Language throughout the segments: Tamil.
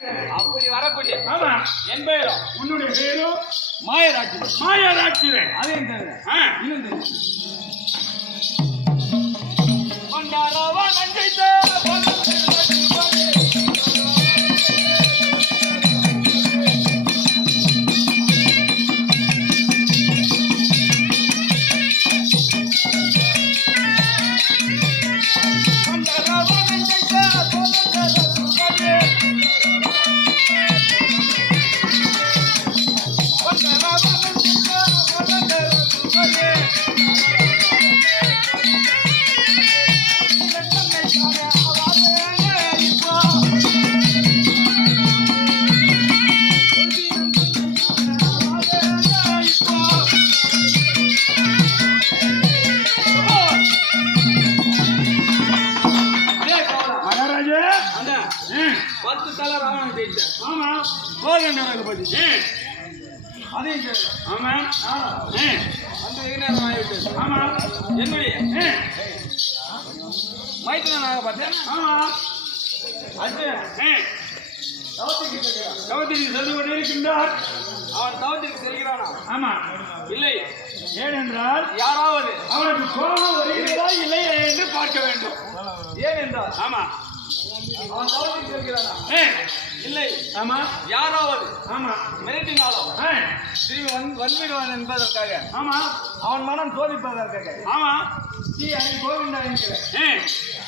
அப்படி வரக்கூடிய ஆமா என் பெயரோ உன்னுடைய பேரோ மாயராட்சி. மாயராட்சிரே. அதையும் தவிர இன்னும் தெரியும். கொண்டாடவா நஞ்சைத்த மைத்திரனாக பார்த்தேன். தவத்திற்கு சென்று கொண்டிருக்கின்றார். அவன் தவத்திற்கு செல்கிறானா? ஆமா. இல்லை. ஏனென்றால் யாராவது அவனுக்கு கோபம் வருகிறதா இல்லையா என்று பார்க்க வேண்டும். ஏனென்றால் ஆமா அவன் தவத்திற்கு செல்கிறானா? இல்லை. ஆமா. யாராவது ஆமா மிரட்டினாலோ திரும்பி வந்துவிடுவான் என்பதற்காக ஆமா அவன் மனம் சோதிப்பதற்காக ஆமா ஸ்ரீ அணி கோவிந்தா என்கிற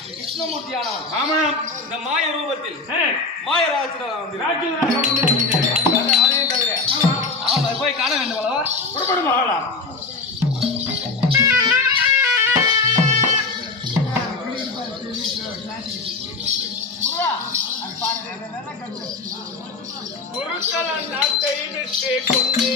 கிருஷ்ணமூர்த்தியானவன் ஆமா இந்த மாய ரூபத்தில் மாயராஜராக வந்து அதையும் தவிர அவன் போய் காண வேண்டும் அல்லவா? புறப்படும் ஆகலாம். குருக்கள நாட்டை விட்டு கொண்டு